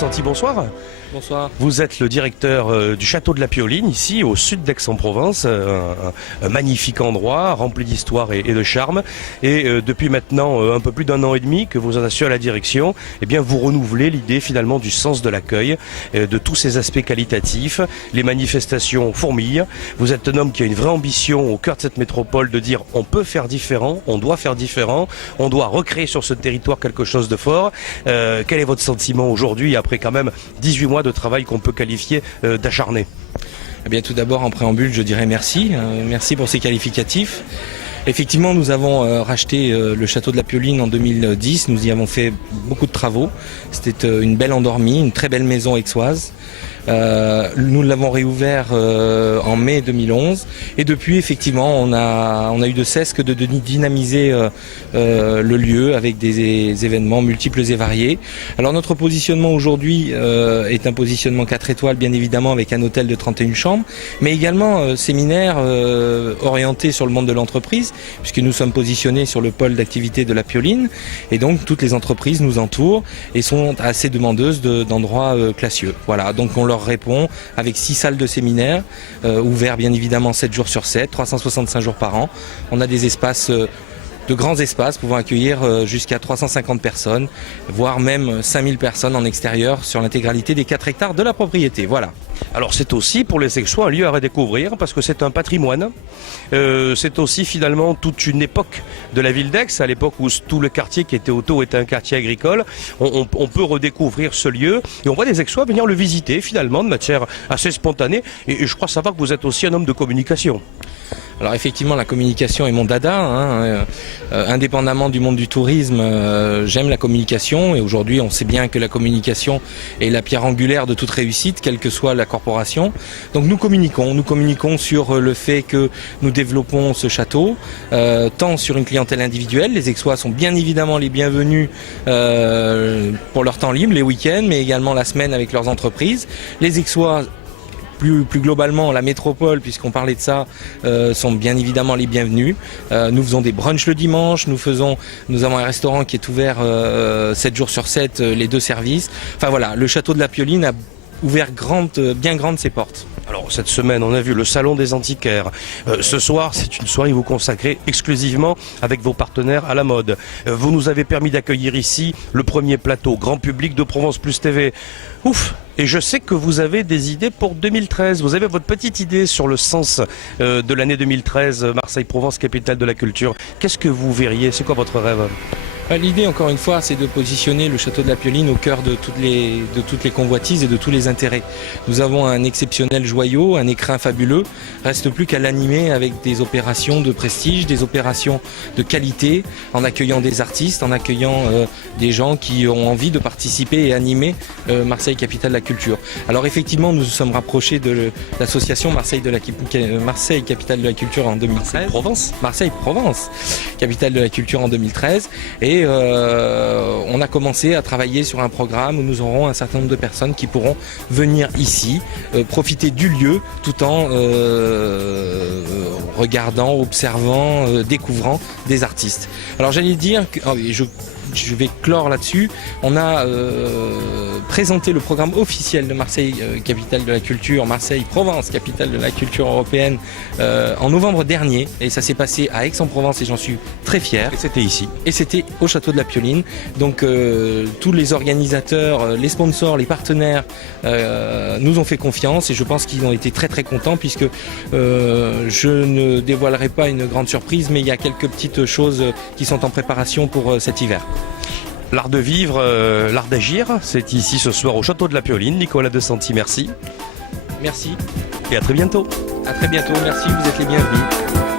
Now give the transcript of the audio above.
Santi, bonsoir. Bonsoir. Vous êtes le directeur du château de la Pioline, ici au sud d'Aix-en-Provence, un magnifique endroit rempli d'histoire et de charme. Et depuis maintenant un peu plus d'un an et demi que vous en assurez la direction, eh bien vous renouvelez l'idée finalement du sens de l'accueil, de tous ces aspects qualitatifs. Les manifestations fourmillent. Vous êtes un homme qui a une vraie ambition au cœur de cette métropole de dire on peut faire différent, on doit faire différent, on doit recréer sur ce territoire quelque chose de fort. Quel est votre sentiment aujourd'hui après quand même 18 mois de travail qu'on peut qualifier d'acharné? Eh bien, tout d'abord, en préambule, je dirais merci. Merci pour ces qualificatifs. Effectivement, nous avons racheté le château de la Pioline en 2010. Nous y avons fait beaucoup de travaux. C'était une belle endormie, une très belle maison aixoise. Nous l'avons réouvert en mai 2011 et depuis effectivement on a eu de cesse que de dynamiser le lieu avec des événements multiples et variés. Alors notre positionnement aujourd'hui est un positionnement 4 étoiles bien évidemment avec un hôtel de 31 chambres, mais également séminaire orienté sur le monde de l'entreprise puisque nous sommes positionnés sur le pôle d'activité de la Pioline et donc toutes les entreprises nous entourent et sont assez demandeuses d'endroits classieux. Voilà, donc on leur répond avec 6 salles de séminaire, ouverts bien évidemment 7 jours sur 7, 365 jours par an. On a des espaces, de grands espaces pouvant accueillir jusqu'à 350 personnes, voire même 5000 personnes en extérieur sur l'intégralité des 4 hectares de la propriété. Voilà. Alors c'est aussi pour les Aixois un lieu à redécouvrir parce que c'est un patrimoine. C'est aussi finalement toute une époque de la ville d'Aix, à l'époque où tout le quartier qui était autour était un quartier agricole. On peut redécouvrir ce lieu et on voit des Aixois venir le visiter finalement de manière assez spontanée. Et je crois savoir que vous êtes aussi un homme de communication. Alors effectivement, la communication est mon dada. Indépendamment du monde du tourisme, j'aime la communication et aujourd'hui on sait bien que la communication est la pierre angulaire de toute réussite, quelle que soit la corporation. Donc nous communiquons sur le fait que nous développons ce château, tant sur une clientèle individuelle. Les Aixois sont bien évidemment les bienvenus pour leur temps libre, les week-ends, mais également la semaine avec leurs entreprises. Les Aixois plus globalement, la métropole, puisqu'on parlait de ça, sont bien évidemment les bienvenus. Nous faisons des brunchs le dimanche, nous avons un restaurant qui est ouvert 7 jours sur 7, les 2 services. Enfin voilà, le château de la Pioline a ouvert bien grande ses portes. Alors cette semaine, on a vu le salon des antiquaires. Ce soir, c'est une soirée que vous consacrez exclusivement avec vos partenaires à la mode. Vous nous avez permis d'accueillir ici le premier plateau grand public de Provence Plus TV. Ouf! Et je sais que vous avez des idées pour 2013. Vous avez votre petite idée sur le sens de l'année 2013, Marseille-Provence, capitale de la culture. Qu'est-ce que vous verriez? C'est quoi votre rêve? L'idée, encore une fois, c'est de positionner le château de la Pioline au cœur de toutes les convoitises et de tous les intérêts. Nous avons un exceptionnel joyau, un écrin fabuleux. Reste plus qu'à l'animer avec des opérations de prestige, des opérations de qualité, en accueillant des artistes, en accueillant des gens qui ont envie de participer et animer Marseille, capitale de la culture. Alors effectivement, nous nous sommes rapprochés de l'association Marseille, capitale de la culture en 2013. Marseille-Provence, capitale de la culture en 2013. Et on a commencé à travailler sur un programme où nous aurons un certain nombre de personnes qui pourront venir ici, profiter du lieu tout en regardant, observant, découvrant des artistes. Alors j'allais dire que je vais clore là-dessus. On a présenté le programme officiel de Marseille, capitale de la culture, Marseille-Provence, capitale de la culture européenne, en novembre dernier. Et ça s'est passé à Aix-en-Provence et j'en suis très fier. Et c'était ici. Et c'était au château de la Pioline. Donc tous les organisateurs, les sponsors, les partenaires nous ont fait confiance et je pense qu'ils ont été très très contents puisque je ne dévoilerai pas une grande surprise, mais il y a quelques petites choses qui sont en préparation pour cet hiver. L'art de vivre, l'art d'agir, c'est ici ce soir au château de la Pioline. Nicolas De Santi, merci. Merci. Et à très bientôt. À très bientôt, merci, vous êtes les bienvenus.